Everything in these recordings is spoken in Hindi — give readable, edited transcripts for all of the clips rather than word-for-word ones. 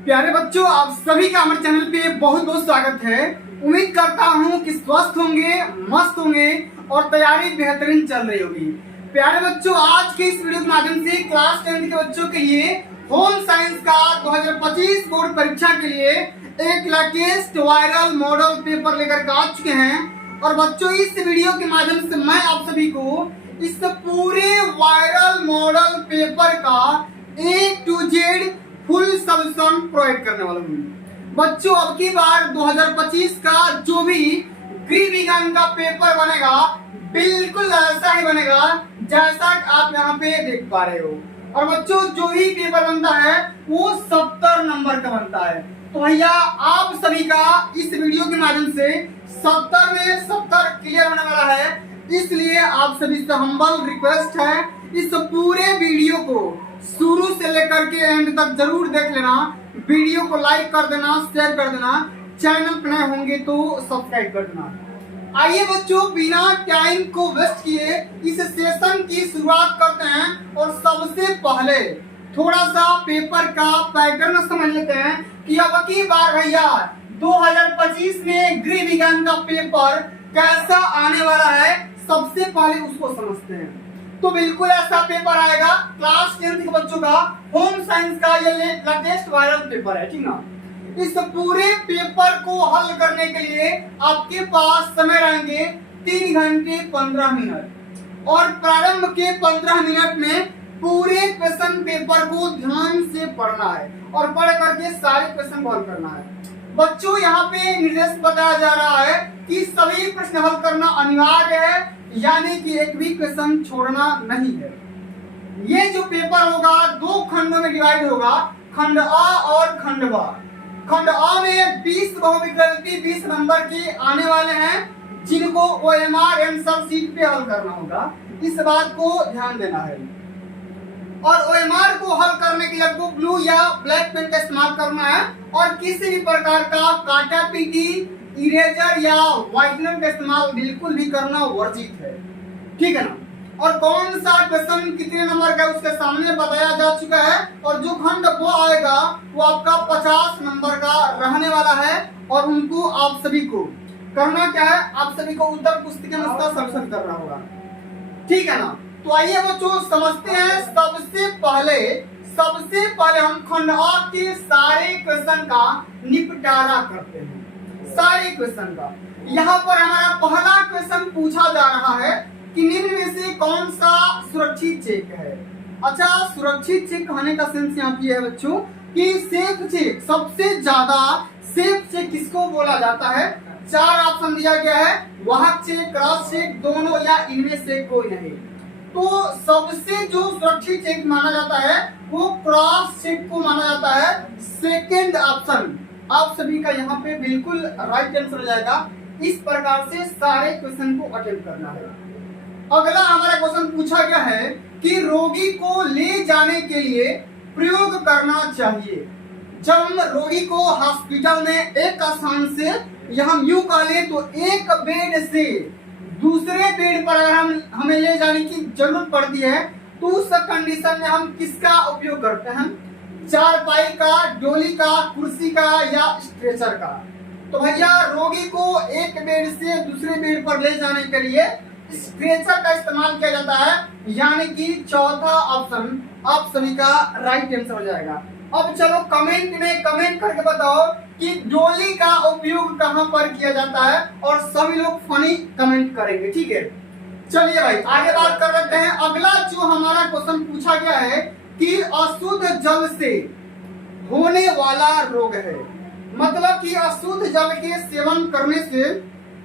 प्यारे बच्चों, आप सभी का हमारे चैनल पे बहुत बहुत स्वागत है। उम्मीद करता हूँ कि स्वस्थ होंगे, मस्त होंगे और तैयारी बेहतरीन चल रही होगी। प्यारे बच्चों, आज के इस वीडियो के माध्यम से क्लास 10 के बच्चों के लिए होम साइंस का 2025 बोर्ड परीक्षा के लिए एक लेटेस्ट वायरल मॉडल पेपर लेकर के आ चुके हैं। और बच्चों, इस वीडियो के माध्यम से मैं आप सभी को इस पूरे वायरल मॉडल पेपर का A to Z full solution provide करने वाला हूँ। बच्चों, अब की बार 2025 का जो भी गृह विज्ञान का पेपर बनेगा बिल्कुल ऐसा ही बनेगा जैसा आप यहाँ पे देख पा रहे हो। और बच्चों, जो भी पेपर बनता है वो 70 नंबर का बनता है। तो भैया, आप सभी का इस वीडियो के माध्यम से 70 में 70 क्लियर होने वाला है। इसलिए आप सभी से हम्बल रिक्वेस्ट है, इस पूरे वीडियो को शुरू से लेकर के एंड तक जरूर देख लेना। वीडियो को लाइक कर देना, शेयर कर देना, चैनल पर नए होंगे तो सब्सक्राइब कर देना। आइए बच्चों, बिना टाइम को वेस्ट किए इस सेशन की शुरुआत करते हैं। और सबसे पहले थोड़ा सा पेपर का पैटर्न समझ लेते हैं कि अब की बार भैया 2025 में गृह विज्ञान का पेपर कैसा आने वाला है। सबसे पहले उसको समझते हैं। तो बिल्कुल ऐसा पेपर आएगा क्लास 10 के बच्चों का होम साइंस का, ये लेटेस्ट वायरल पेपर है, ठीक ना। इस पूरे पेपर को हल करने के लिए आपके पास समय रहेंगे 3 घंटे 15 मिनट। और प्रारंभ के 15 मिनट में पूरे क्वेश्चन पेपर को ध्यान से पढ़ना है और पढ़ करके सारे क्वेश्चन को हल करना है। बच्चों, यहाँ पे निर्देश बताया जा रहा है कि सभी प्रश्न हल करना अनिवार्य है, यानी कि एक भी क्वेश्चन छोड़ना नहीं है। ये जो पेपर होगा 2 खंडों में डिवाइड होगा, खंड अ और खंड ब। खंड अ में 20 बहुविकल्पी 20 नंबर के आने वाले हैं, जिनको OMR आंसर शीट पे हल करना होगा। इस बात को ध्यान देना है। और OMR को हल करने के लिए आपको ब्लू या ब्लैक पेन का इस्तेमाल करना है और किसी भी प्रकार का काटा पीटी, इरेजर या व्हाइटनर का इस्तेमाल बिल्कुल भी करना वर्जित है, ठीक है ना। और कौन सा क्वेश्चन कितने नंबर का उसके सामने बताया जा चुका है। और जो खंड वो आएगा वो आपका 50 नंबर का रहने वाला है। और उनको आप सभी को करना क्या है, आप सभी को उत्तर पुस्तिका में उसका सॉल्यूशन करना होगा, ठीक है ना। तो आइए बच्चों समझते हैं। सबसे पहले हम खंड अ के सारे क्वेश्चन का निपटारा करते हैं। सारे क्वेश्चन का यहाँ पर हमारा पहला क्वेश्चन पूछा जा रहा है कि निम्न में से कौन सा सुरक्षित चेक है। अच्छा, सुरक्षित चेक कहने का सेंस यहाँ पे है बच्चों कि सेफ चेक, सबसे ज्यादा सेफ चेक किसको बोला जाता है। 4 ऑप्शन दिया गया है, वाहक चेक, क्रॉस चेक, दोनों या इनमें से कोई नहीं। तो सबसे जो सुरक्षित चेक माना जाता है वो क्रॉस चेक को माना जाता है। सेकेंड ऑप्शन आप सभी का यहाँ पे बिल्कुल राइट आंसर हो जाएगा। इस प्रकार से सारे क्वेश्चन को अटेम्प्ट करना है। अगला हमारा क्वेश्चन पूछा गया है कि रोगी को ले जाने के लिए प्रयोग करना चाहिए। जब हम रोगी को हॉस्पिटल में एक स्थान से हम यूं कह ले तो एक बेड से दूसरे बेड पर अगर हमें ले जाने की जरूरत पड़ती है तो उस कंडीशन में हम किसका उपयोग करते हैं। चारपाई का, डोली का, कुर्सी का या स्ट्रेचर का। तो भैया, रोगी को एक बेड से दूसरे बेड पर ले जाने के लिए स्ट्रेचर का इस्तेमाल किया जाता है, यानी कि चौथा ऑप्शन आप सभी का राइट आंसर हो जाएगा। अब चलो कमेंट में कमेंट करके बताओ कि डोली का उपयोग कहां पर किया जाता है। और सभी लोग फनी कमेंट करेंगे, ठीक है। चलिए भाई, आगे बात कर लेते हैं। अगला जो हमारा क्वेश्चन पूछा गया है कि अशुद्ध जल से होने वाला रोग है। मतलब कि अशुद्ध जल के सेवन करने से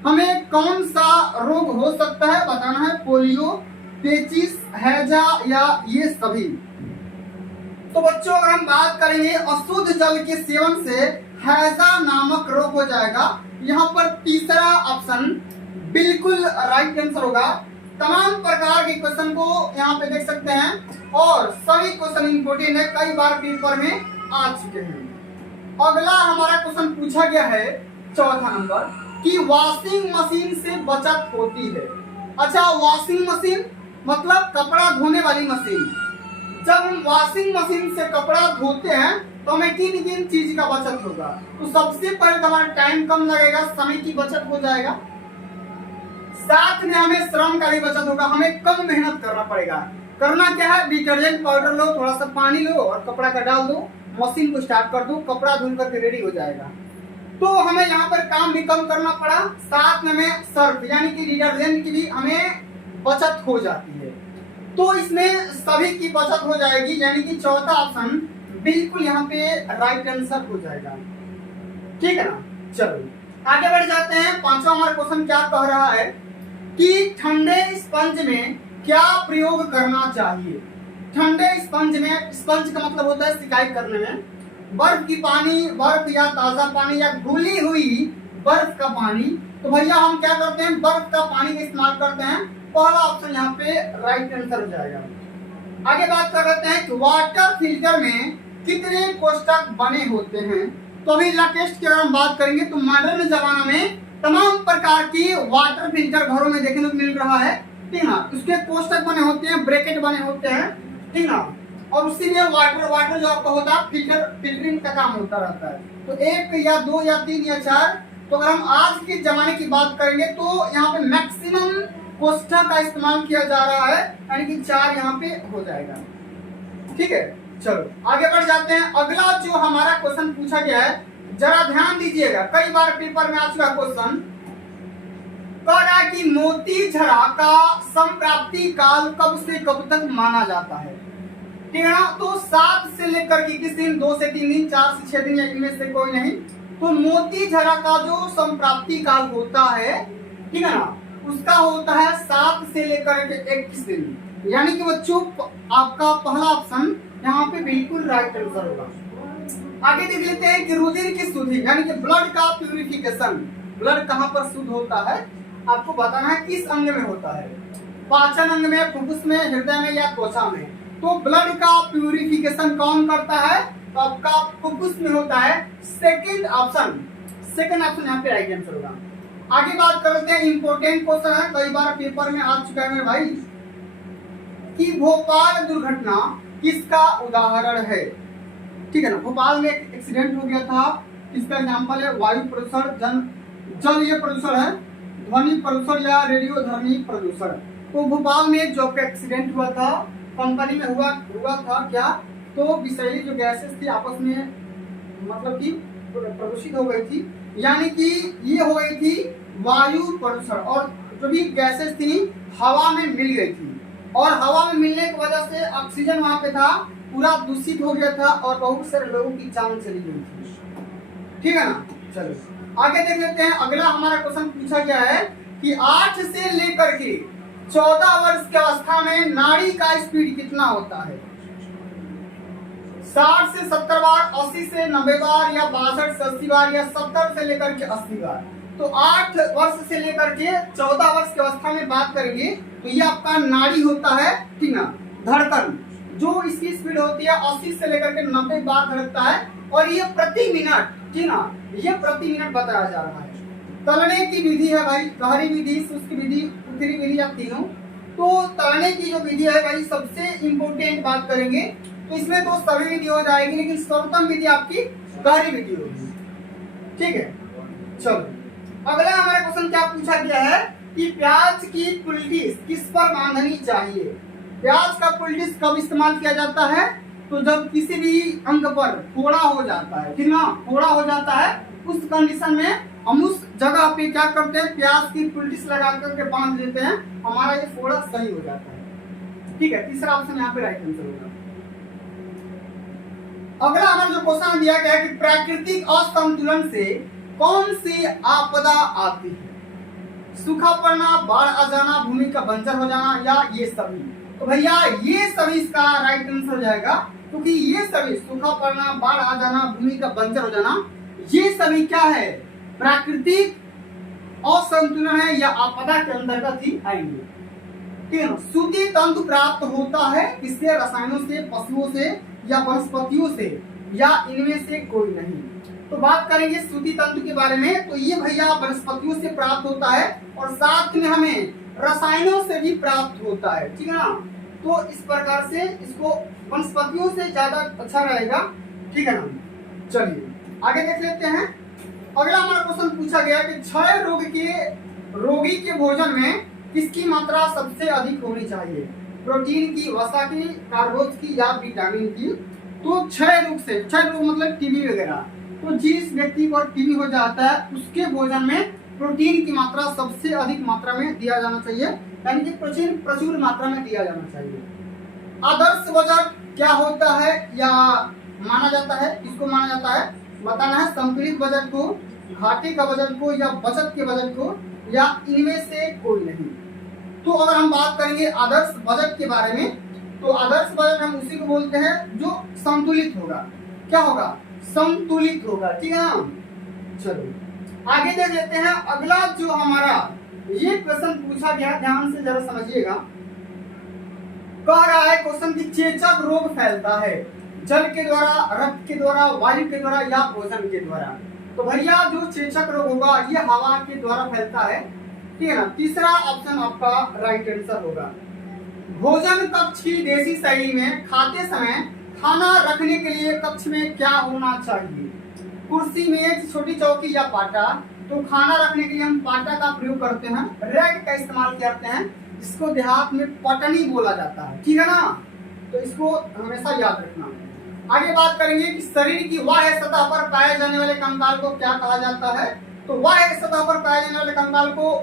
हमें कौन सा रोग हो सकता है, बताना है। पोलियो, पेचिस, हैजा या ये सभी। तो बच्चों, अगर हम बात करेंगे अशुद्ध जल के सेवन से हैजा नामक रोग हो जाएगा। यहाँ पर तीसरा ऑप्शन बिल्कुल राइट आंसर होगा। तमाम प्रकार के क्वेश्चन को यहाँ पे देख सकते हैं और सभी क्वेश्चन इंपोर्टेंट है, कई बार पेपर में आ चुके हैं। अगला हमारा क्वेश्चन पूछा गया है चौथा नंबर कि वॉशिंग मशीन से बचत होती है। अच्छा, वॉशिंग मशीन मतलब कपड़ा धोने वाली मशीन। जब हम वॉशिंग मशीन से कपड़ा धोते हैं तो हमें किन किन चीज का बचत होगा। तो सबसे पहले तो हमारा टाइम कम लगेगा, समय की बचत हो जाएगा, साथ में हमें श्रम का भी बचत होगा, हमें कम मेहनत करना पड़ेगा। करना क्या है, डिटर्जेंट पाउडर लो, थोड़ा सा पानी लो और कपड़ा का डाल दो, मशीन को स्टार्ट कर दो, कपड़ा धुल करके रेडी हो जाएगा। तो हमें यहाँ पर काम भी कम करना पड़ा, साथ में हमें सर्फ यानी कि डिटर्जेंट की भी हमें बचत हो जाती है। तो इसमें सभी की बचत हो जाएगी, यानी कि चौथा ऑप्शन बिल्कुल यहाँ पे राइट आंसर हो जाएगा। ठीक है ना। चलो आगे बढ़ जाते हैं। पांचवा हमारा क्वेश्चन क्या कह रहा है कि ठंडे स्पंज में क्या प्रयोग करना चाहिए। ठंडे स्पंज में, स्पंज का मतलब होता है सिकाई करने में, बर्फ की पानी, बर्फ या ताजा पानी या घुली हुई बर्फ का पानी। तो भैया हम क्या करते हैं, बर्फ का पानी का इस्तेमाल करते हैं। पहला ऑप्शन यहाँ पे राइट आंसर हो जाएगा। आगे बात कर लेते हैं कि वाटर फिल्टर में कितने कोष्ठक बने होते हैं। तो अभी लेटेस्ट की अगर हम बात करेंगे तो मॉडर्न जमाना में तमाम प्रकार की वाटर फिल्टर घरों में देखने को मिल रहा है, ठीक ना। उसके कोष्ठक बने होते हैं, ब्रैकेट बने होते हैं, ठीक ना। और उसी में वाटर जो आपका होता है फिल्टरिंग का काम होता रहता है। तो एक या दो या तीन या चार। तो अगर हम आज के जमाने की बात करेंगे तो यहाँ पे मैक्सिमम कोष्ठक का इस्तेमाल किया जा रहा है, यानी कि 4 यहाँ पे हो जाएगा। ठीक है, चलो आगे बढ़ जाते हैं। अगला जो हमारा क्वेश्चन पूछा गया है, जरा ध्यान दीजिएगा, कई बार पेपर में आ चुका क्वेश्चन। कह रहा है कि मोती झरा का संप्राप्ति काल कब से कब तक माना जाता है। ठीक है ना। तो 7 से लेकर के किस दिन, 2 से 3 दिन, 4 से 6 दिन या इनमें से कोई नहीं। तो मोती झरा का जो संप्राप्ति काल होता है, ठीक है ना, उसका होता है 7 से लेकर के 21 दिन। यानी कि बच्चों आपका पहला ऑप्शन यहाँ पे बिल्कुल राइट आंसर होगा। आगे देख लेते हैं कि रुधिर की शुद्धि यानी कि ब्लड का प्यूरिफिकेशन, ब्लड कहाँ पर शुद्ध होता है आपको बताना है, किस अंग में होता है। पाचन अंग में, फुफ्फुस में, हृदय में या त्वचा में। तो ब्लड का प्यूरिफिकेशन कौन करता है, तो आपका फुफ्फुस में होता है। सेकंड ऑप्शन यहाँ पे राइट आंसर होगा। आगे बात करते हैं, इंपॉर्टेंट क्वेश्चन है, कई बार पेपर में आ चुका है मेरे भाई, कि भोपाल दुर्घटना किसका उदाहरण है। ठीक है ना। भोपाल में एक एक्सीडेंट हो गया था, इसका एग्जाम्पल है वायु प्रदूषण, जलीय प्रदूषण है, ध्वनि प्रदूषण या रेडियोधर्मी प्रदूषण। तो भोपाल में जो एक्सीडेंट हुआ था, कंपनी में हुआ था क्या, तो विषैली जो गैसेस थी आपस में मतलब कि प्रदूषित हो गई थी, यानी कि ये हो गई थी वायु प्रदूषण। और जो भी गैसेस थी हवा में मिल गई थी, और हवा में मिलने की वजह से ऑक्सीजन वहां पे था पूरा दूषित हो गया था, और बहुत सारे लोगों की जान चली गई थी। ठीक है ना। चलो आगे देख लेते हैं। अगला हमारा क्वेश्चन पूछा गया है कि 8 से लेकर के 14 वर्ष की अवस्था में नाड़ी का स्पीड कितना होता है। 60 से 70 बार, 80 से 90 बार, या 62 से 80 बार, या 70 से लेकर के 80 बार। तो 8 वर्ष से लेकर के 14 वर्ष की अवस्था में बात करेंगे तो ये आपका नाड़ी होता है, ठीक ना, धड़कन, जो इसकी स्पीड होती है 80 से लेकर के 90 बार धड़कता है, और ये प्रति मिनट, ठीक ना, ये प्रति मिनट बताया जा रहा है। तलने की विधि है भाई, गहरी विधि, शुष्क विधि, उत्तरी विधि या तीनों। तो तलने की जो विधि है भाई, सबसे इंपोर्टेंट बात करेंगे तो इसमें तो सभी विधि हो जाएगी, लेकिन सर्वोत्तम विधि आपकी गहरी विधि होगी। ठीक है, चलो अगला हमारा क्वेश्चन क्या पूछा गया है कि प्याज की पुलिस किस पर बांधनी चाहिए। प्याज का पुलिस कब इस्तेमाल किया जाता है, तो जब किसी भी अंग पर फोड़ा हो जाता है, ठीक ना, फोड़ा हो जाता है, उस कंडीशन में हम उस जगह पे क्या करते हैं, प्याज की पुलिस लगा करके बांध देते हैं, हमारा ये फोड़ा सही हो जाता है। ठीक है, तीसरा ऑप्शन यहाँ पे राइट आंसर होगा। अगला हमारा जो क्वेश्चन दिया गया है कि प्राकृतिक असंतुलन से कौन सी आपदा आती है। सूखा पड़ना, बाढ़ आ जाना, भूमि का बंजर हो जाना, या ये सभी। तो भैया ये सभी इसका राइट आंसर हो जाएगा, क्योंकि ये सभी सूखा पड़ना, बाढ़ आ जाना, भूमि का बंजर हो जाना, ये सभी क्या है, प्राकृतिक असंतुलन है या आपदा के अंतर्गत ही आएंगे। ठीक है ना। सूती तंतु प्राप्त होता है किससे, रसायनों से, पशुओं से या वनस्पतियों से, या इनमें से कोई नहीं। तो बात करेंगे सूती तंतु के बारे में, तो ये भैया वनस्पतियों से प्राप्त होता है, और साथ में हमें रसायनों से भी प्राप्त होता है। ठीक है ना। तो इस प्रकार से इसको वनस्पतियों से ज्यादा अच्छा रहेगा। ठीक है ना। चलिए आगे देख लेते हैं। अगला हमारा क्वेश्चन पूछा गया कि क्षय रोगी के भोजन में किसकी मात्रा सबसे अधिक होनी चाहिए, प्रोटीन की, वसा की, कार्बोज की या विटामिन की। तो क्षय रोग मतलब टीबी वगैरह, तो जिस व्यक्ति को टीबी हो जाता है उसके भोजन में प्रोटीन की मात्रा सबसे अधिक मात्रा में दिया जाना चाहिए, यानी कि प्रोटीन प्रचुर मात्रा में दिया जाना चाहिए। आदर्श वजन क्या होता है या माना जाता है, किसको माना जाता है बताना है। संतुलित वजन को, घाटे का वजन को या बचत के वजन को, या इनमें से कोई नहीं। तो अगर हम बात करेंगे आदर्श बजट के बारे में, तो आदर्श बजट हम उसी को बोलते हैं जो संतुलित होगा। क्या होगा, संतुलित होगा, ठीक है ना। चलो आगे देख लेते हैं। अगला जो हमारा ये क्वेश्चन पूछा गया, ध्यान से जरा समझिएगा। कह रहा है क्वेश्चन की चेचक रोग फैलता है जल के द्वारा, रक्त के द्वारा, वायु के द्वारा या भोजन के द्वारा। तो भैया जो चेचक रोग होगा ये हवा के द्वारा फैलता है, ठीक है ना। तीसरा ऑप्शन आपका राइट आंसर होगा। भोजन कक्ष की देसी शैली में खाते समय खाना रखने के लिए कक्ष में क्या होना चाहिए, कुर्सी, मेज, छोटी चौकी या पाटा। तो खाना रखने के लिए हम पाटा का प्रयोग करते हैं, रैक का इस्तेमाल करते हैं, जिसको देहात में पटनी बोला जाता है, ठीक है ना। तो इसको हमेशा याद रखना। आगे बात करेंगे कि शरीर की बाह्य सतह पर पाए जाने वाले कंकाल को क्या कहा जाता है। तो बाह्य सतह पर पाए जाने वाले कंकाल को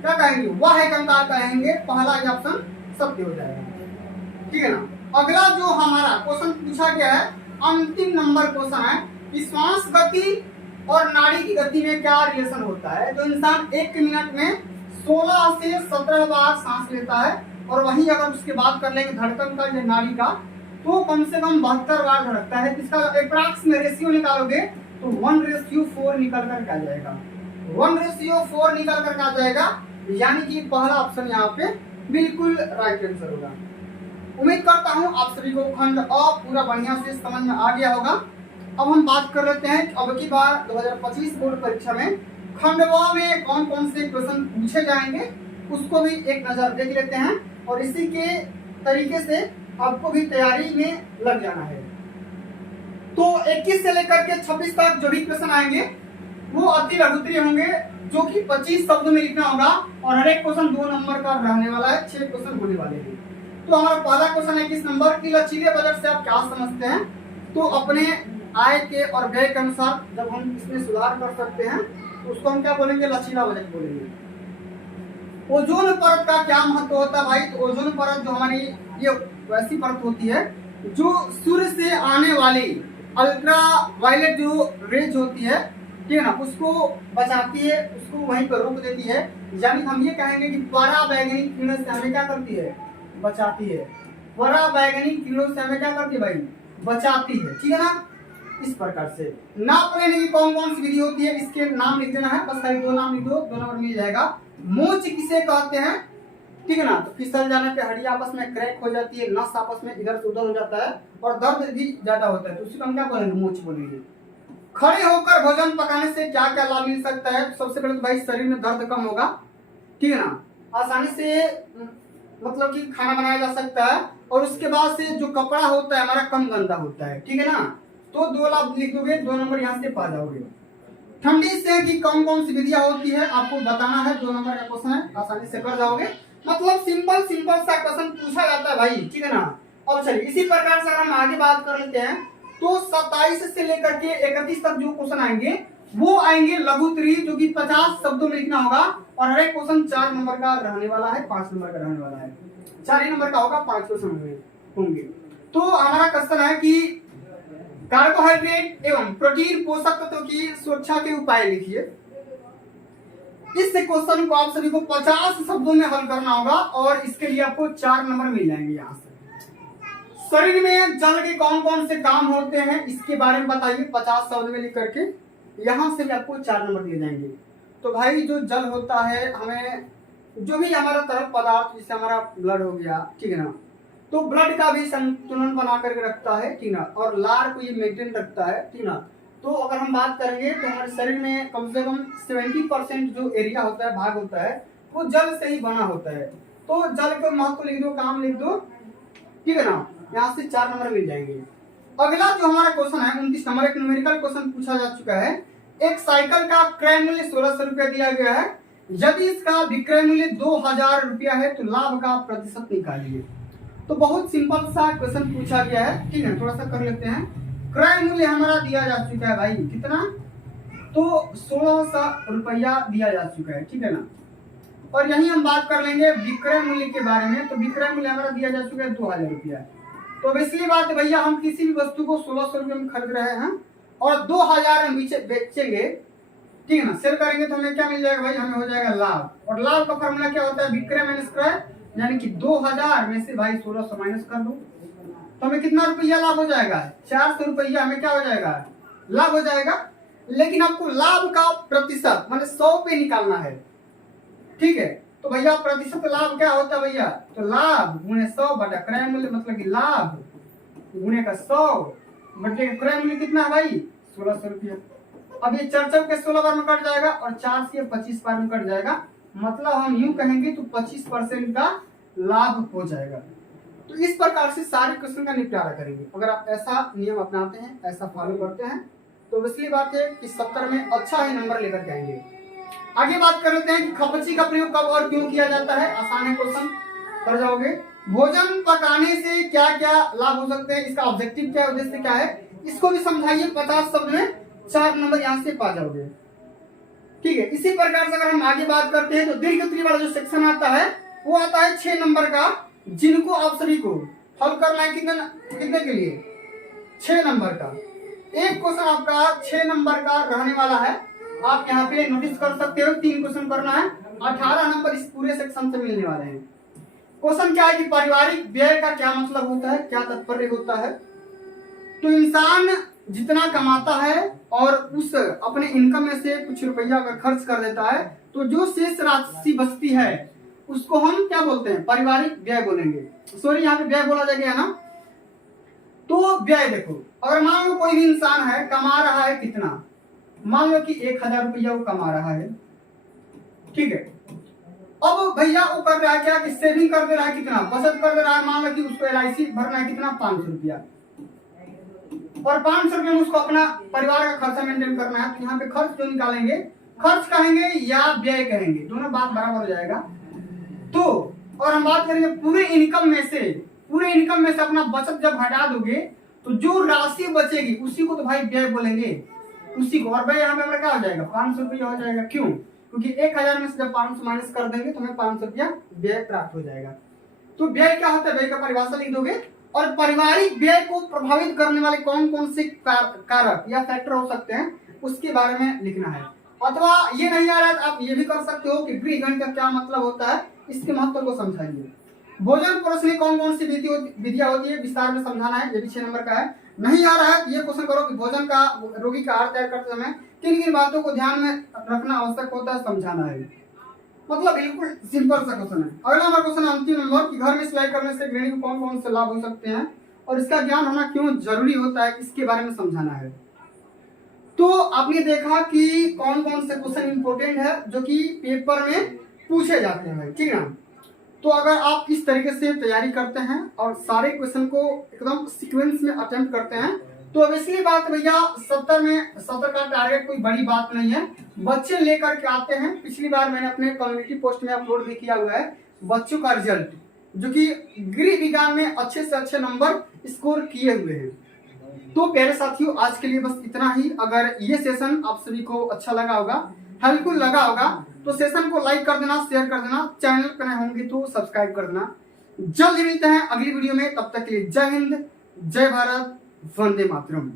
क्या कहेंगे, बाह्य कंकाल कहेंगे। पहला ऑप्शन सत्य हो जाएगा, ठीक है ना। अगला जो हमारा क्वेश्चन पूछा गया है, अंतिम नंबर क्वेश्चन है कि श्वास गति और नाड़ी की गति में क्या रिलेशन होता है। तो इंसान 1 मिनट में 16 से 17 बार सांस लेता है, और वहीं अगर उसके बाद कर लेंगे धड़कन का या नाड़ी का, तो कम से कम 72 बार धड़कता है। इसका एप्रॉक्स में रेशियो निकालोगे तो 1:4 निकल कर आ जाएगा, 1:4 निकल कर आ जाएगा, यानी कि पहला ऑप्शन यहाँ पे बिल्कुल राइट आंसर होगा। उम्मीद करता हूँ आप सभी को खंड अ पूरा बढ़िया से समझ में आ गया होगा। अब हम बात कर लेते हैं अब की बार 2025 बोर्ड परीक्षा में खंड व में कौन कौन से क्वेश्चन पूछे जाएंगे, उसको भी एक नजर देख लेते हैं, और इसी के तरीके से आपको भी तैयारी में लग जाना है। तो 21 से लेकर के 26 तक जो भी क्वेश्चन आएंगे वो अति लघुत्री होंगे, जो कि 25 शब्दों में लिखना होगा, और हर एक क्वेश्चन 2 नंबर का रहने वाला है, 6 क्वेश्चन होने वाले हैं। तो हमारा पहला क्वेश्चन है किस नंबर की लचीले बजट से आप क्या समझते हैं। तो अपने आय के और व्यय के अनुसार जब हम इसमें सुधार कर सकते हैं तो उसको हम क्या बोलेंगे, लचीला बजट बोलेंगे। ओजोन परत का क्या महत्व होता है भाई। तो ओजोन परत जो हमारी ये वैसी परत होती है जो सूर्य से आने वाली अल्ट्रा वायलेट जो रेज होती है, ठीक है ना, उसको बचाती है, उसको वहीं पर रोक देती है। यानी हम ये कहेंगे कि पराबैंगनी किरणों से हमें क्या करती है, बचाती है। पराबैंगनी किरणों से हमें क्या करती है भाई, बचाती है, ठीक है ना। इस प्रकार से नाप लेने की कौन कौन सी विधि होती है, इसके नाम लिख देना है, बस खाली 2 नाम लिख दो, 2 नंबर मिल जाएगा। मोच किसे कहते हैं, ठीक है ना। तो फिसल जाने पे हड्डी आपस में क्रैक हो जाती है, नस आपस में इधर से उधर हो जाता है, और दर्द भी ज्यादा होता है, तो उसी को हम क्या बोलेंगे, मोच बोलेंगे। खड़े होकर भोजन पकाने से क्या क्या लाभ मिल सकता है। सबसे पहले तो भाई शरीर में दर्द कम होगा, ठीक है ना, आसानी से मतलब कि खाना बनाया जा सकता है, और उसके बाद से जो कपड़ा होता है हमारा कम गंदा होता है, ठीक है ना। तो 2 लाभ लिख दोगे, 2 नंबर यहाँ से पा जाओगे। ठंडी से की कौन कौन सी विधियां होती है आपको बताना है, 2 नंबर का क्वेश्चन है, आसानी से कर जाओगे। मतलब सिंपल सा क्वेश्चन पूछा जाता है भाई, ठीक है ना। अब चलिए इसी प्रकार से अगर हम आगे बात कर लेते हैं तो 27 से लेकर के 31 तक जो क्वेश्चन आएंगे वो आएंगे लघुत्री, जो कि 50 शब्दों में लिखना होगा, और हर एक क्वेश्चन 4 नंबर का रहने वाला है, 5 नंबर का रहने वाला है। 4 ही नंबर का होगा, 5 क्वेश्चन होंगे। तो हमारा क्वेश्चन है कि कार्बोहाइड्रेट एवं प्रोटीन पोषक तत्वों की सुरक्षा के उपाय लिखिए। इस क्वेश्चन को आप सभी को 50 शब्दों में हल करना होगा, और इसके लिए आपको 4 नंबर मिल जाएंगे। यहाँ से शरीर में जल के कौन कौन से काम होते हैं इसके बारे में बताइए, 50 शब्द में लिख करके, यहाँ से भी आपको 4 नंबर दिए जाएंगे। तो भाई जो जल होता है, हमें जो भी हमारा तरल पदार्थ, जैसे हमारा ब्लड हो गया, ठीक है ना, तो ब्लड का भी संतुलन बना करके रखता है, ठीक ना, और लार को ये मेंटेन रखता है, ठीक ना। तो अगर हम बात करेंगे तो हमारे शरीर में कम से कम 70% जो एरिया होता है, भाग होता है, वो जल से ही बना होता है। तो जल का महत्व लिख दो, काम लिख दो, ठीक है ना, यहाँ से 4 नंबर मिल जाएंगे। अगला जो हमारा क्वेश्चन है 29 नंबर, एक न्यूमेरिकल क्वेश्चन पूछा जा चुका है। एक साइकिल का क्रय मूल्य 1600 रुपया दिया गया है। यदि इसका विक्रय मूल्य 2000 रुपया है तो लाभ का प्रतिशत निकालिए। तो बहुत सिंपल सा क्वेश्चन पूछा गया है, ठीक है। थोड़ा सा कर लेते हैं। क्रय मूल्य हमारा दिया जा चुका है भाई, कितना, तो 1600 रुपया दिया जा चुका है, ठीक है ना। और यही हम बात कर लेंगे विक्रय मूल्य के बारे में। तो विक्रय मूल्य हमारा दिया जा चुका है 2000 रुपया। तो अब इसलिए बात है भैया, हम किसी भी वस्तु को 1600 रुपये में खरीद रहे हैं और 2000 में बेचेंगे, ठीक है ना, सेल करेंगे, तो हमें क्या मिल जाएगा भाई, हमें हो जाएगा लाभ। और लाभ का फॉर्मूला क्या होता है, विक्रय माइनस क्रय, यानी कि 2000 में से भाई 1600 माइनस कर दो, तो हमें कितना रुपया लाभ हो जाएगा, 400 रुपया हमें क्या हो जाएगा, लाभ हो जाएगा। लेकिन आपको लाभ का प्रतिशत माने 100 पे निकालना है, ठीक है। तो भैया प्रतिशत लाभ क्या होता है भैया, तो लाभ गुणे 100 बटा क्रय मूल्य, मतलब कि लाभ गुणे का 100 बटे क्रय मूल्य कितना है भाई, 1600 रुपया। अब ये 4 के 16 बार में कट जाएगा और 4 से 25 बार में कट जाएगा, मतलब हम यूं कहेंगे तो 25% का लाभ हो जाएगा। तो इस प्रकार से सारे क्वेश्चन का निपटारा करेंगे। अगर आप ऐसा नियम अपनाते हैं, ऐसा फॉलो करते हैं, तो इसलिए बात है कि 70 में अच्छा ही नंबर लेकर के आएंगे। आगे बात कर लेते हैं कि खपची का प्रयोग कब और क्यों किया जाता है। आसान है क्वेश्चन, कर जाओगे। भोजन पकाने से क्या क्या लाभ हो सकते हैं, इसका ऑब्जेक्टिव क्या है, उद्देश्य क्या है, इसको भी समझाइए। 50 शब्द में 4 नंबर यहाँ से पा जाओगे, ठीक है। इसी प्रकार से अगर हम आगे बात करते हैं तो दीर्घ उत्तरी वाला जो सेक्शन आता है वो आता है 6 नंबर का, जिनको आप सभी को हल करना है कितने के लिए, 6 नंबर का। एक क्वेश्चन आपका 6 नंबर का रहने वाला है, आप यहाँ पे नोटिस कर सकते हो। 3 क्वेश्चन करना है, 18 नंबर इस पूरे सेक्शन से मिलने वाले हैं। क्वेश्चन क्या है कि पारिवारिक व्यय का क्या मतलब होता है, क्या तात्पर्य होता है। तो इंसान जितना कमाता है और उस अपने इनकम में से कुछ रुपया अगर खर्च कर देता है, तो जो शेष राशि बचती है उसको हम क्या बोलते हैं, पारिवारिक व्यय बोलेंगे। सॉरी, यहाँ पे व्यय बोला जाएगा ना। तो व्यय देखो, अगर मान लो कोई भी इंसान है, कमा रहा है कितना, मान लो कि 1000 रुपया वो कमा रहा है, ठीक है। अब भैया वो कर रहा है क्या कि सेविंग कर दे रहा है, कितना बचत कर दे रहा है। मान लो कि उसको LIC भरना है कितना, 500 रुपया, और 500 रुपये में उसको अपना परिवार का खर्चा मेंटेन करना है। तो यहाँ पे खर्च जो निकालेंगे, खर्च कहेंगे या व्यय कहेंगे, दोनों बात बराबर हो जाएगा। तो और हम बात करेंगे पूरे इनकम में से अपना बचत जब हटा दोगे तो जो राशि बचेगी उसी को तो भाई व्यय बोलेंगे, उसी को। और भाई यहाँ पे हमारा क्या हो जाएगा, 500 रुपया हो जाएगा। क्यों, क्योंकि 1000 में से जब 500 माइनस कर देंगे तो हमें 500 रुपया व्यय प्राप्त हो जाएगा। तो व्यय क्या होता है, व्यय का परिभाषा लिख दोगे। और पारिवारिक व्यय को प्रभावित करने वाले कौन कौन से कारक या फैक्टर हो सकते हैं उसके बारे में लिखना है। अथवा ये नहीं आ रहा है आप ये भी कर सकते हो कि गृह का क्या मतलब होता है, इसके महत्व को समझाइए। भोजन परोसने कौन कौन सी विधियां होती है, विस्तार में समझाना है। ये भी 6 नंबर का है। नहीं आ रहा है ये क्वेश्चन करो कि भोजन का रोगी का आहार तैयार करते समय किन किन बातों को ध्यान में रखना आवश्यक होता है, समझाना है। मतलब बिल्कुल सिंपल सा क्वेश्चन है। अगला हमारा क्वेश्चन अंतिम नंबर कि घर में सिलाई करने से गृहिणी को कौन कौन से लाभ हो सकते हैं और इसका ज्ञान होना क्यों जरूरी होता है, इसके बारे में समझाना है। तो आपने देखा कि कौन कौन से क्वेश्चन इंपॉर्टेंट है जो कि पेपर में पूछे जाते हैं, ठीक है ना। तो अगर आप इस तरीके से तैयारी करते हैं और सारे क्वेश्चन को एकदम सीक्वेंस में अटेम्प्ट करते हैं तो अब इसलिए बात भैया 70 का टारगेट कोई बड़ी बात नहीं है। बच्चे लेकर के आते हैं। पिछली बार मैंने अपने कम्युनिटी पोस्ट में अपलोड भी किया हुआ है बच्चों का रिजल्ट, जो कि गृह विज्ञान में अच्छे से अच्छे नंबर स्कोर किए हुए हैं। तो प्यारे साथियों, आज के लिए बस इतना ही। अगर ये सेशन आप सभी को अच्छा लगा होगा, हेल्पफुल लगा होगा, तो सेशन को लाइक कर देना, शेयर कर देना, चैनल पर नए होंगे तो सब्सक्राइब कर देना। जल्द मिलते हैं अगली वीडियो में, तब तक के लिए जय हिंद, जय भारत, वंदे मातरम।